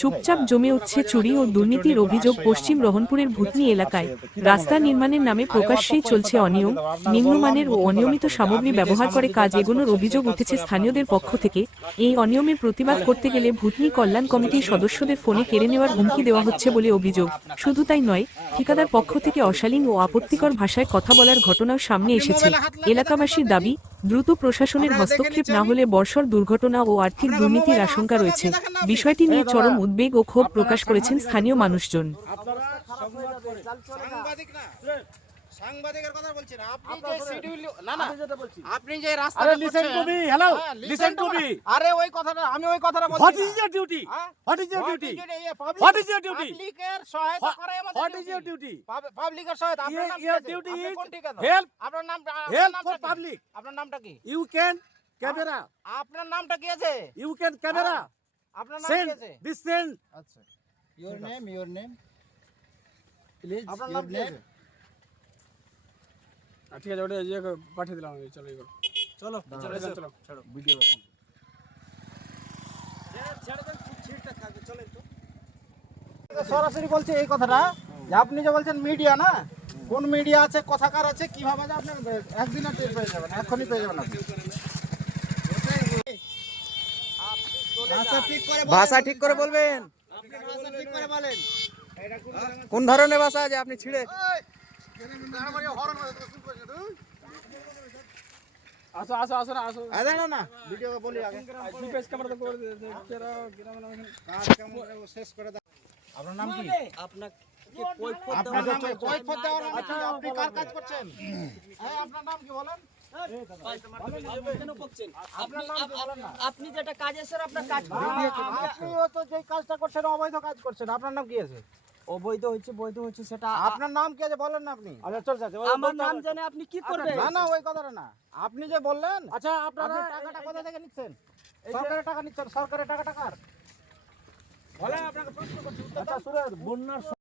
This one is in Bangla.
চুপচাপ জমে উঠছে চুরি ও দুর্নীতির অভিযোগ পশ্চিম রহনপুরের ভূতনি এলাকায়। রাস্তা নির্মাণের নামে প্রকাশ্যেই চলছে অনিয়ম, নিম্নমানের ও অনিয়মিত সামগ্রী ব্যবহার করে কাজ এগোনোর অভিযোগ উঠেছে স্থানীয়দের পক্ষ থেকে। এই অনিয়মের প্রতিবাদ করতে গেলে ভূতনি কল্যাণ কমিটির সদস্যদের ফোনে কেড়ে নেওয়ার হুমকি দেওয়া হচ্ছে বলে অভিযোগ। শুধু তাই নয়, ঠিকাদার পক্ষ থেকে অশালীন ও আপত্তিকর ভাষায় কথা বলার ঘটনাও সামনে এসেছে। এলাকাবাসীর দাবি, দ্রুত প্রশাসনের হস্তক্ষেপ না হলে বর্ষর দুর্ঘটনা ও আর্থিক দুর্নীতির আশঙ্কা রয়েছে। বিষয়টি নিয়ে চরম উদ্বেগ ও ক্ষোভ প্রকাশ করেছেন স্থানীয় মানুষজন। সাংবাদিকের কথা বলছেন আপনি, যে শিডিউল না না আপনি যে রাস্তাটা listen to me, hello listen to me, আরে ওই কথাটা আমি ওই কথাটা বলছি। What is your duty? What is your duty? What is your duty? পাবলিকের সহায়তা করে আমাদের। What is your duty? পাবলিকের সহায়তা। আপনার নাম ইওর ডিউটি ইজ হেল্প। আপনার নাম হেল্প ফর পাবলিক। আপনার নামটা কি? You can camera. আপনার নামটা কি আছে? You can camera. আপনার নাম কি আছে? This send. আচ্ছা, ইওর নেম প্লিজ। আপনার নাম কি আছে? ঠিক আছে, ওটা যে পাঠিয়ে দিলাম আমি। চলো এবার চলো চলো ছাড়ো ভিডিও এখন ছেড়ে দেন, খুব ছিটটা থাকবে। চলো একটু সরাসরি বলছে এই কথাটা যে আপনি যে বলছেন মিডিয়া, না কোন মিডিয়া আছে, কথাকার আছে, কিভাবে যে আপনি একদিনে টের পেয়ে যাবেন, এখনই পেয়ে যাবেন আপনি। ভাষা ঠিক করে বলবেন। ভাষা ঠিক করে বলেন। কোন ধরনের ভাষা যে আপনি ছিড়ে আসো আসো আসো না আসো। আরে না না ভিডিও বলি আগে। জিপিএস ক্যামেরা করে দে তেরা গ্রামে কাজ কেমন করে শেষ করে দাও। আপনার নাম কি? আপনাকে আপনার নাম কৈফত দেওয়ার নাম কি? আপনি কার কাজ করছেন? এই আপনার নাম কি বলেন? আপনি যেটা কাজ আছে আপনার কাজ আপনিও তো যে কাজটা করছেন অবৈধ কাজ করছেন। আপনার নাম কি আছে? অবৈধ হচ্ছে বৈধ হচ্ছে সেটা আপনার নাম কি আছে বলেন না আপনি। আচ্ছা চল যাচ্ছে। আমার নাম জানে আপনি কি করবেন? না না ওই কথাটা না, আপনি যে বললেন। আচ্ছা আপনারা টাকাটা কোথা থেকে নিচ্ছেন? সরকারের টাকা নিচ্ছেন। সরকারের টাকাটা কার? বলে আপনাকে প্রশ্ন করছি। আচ্ছা সুরেশ, বন্যার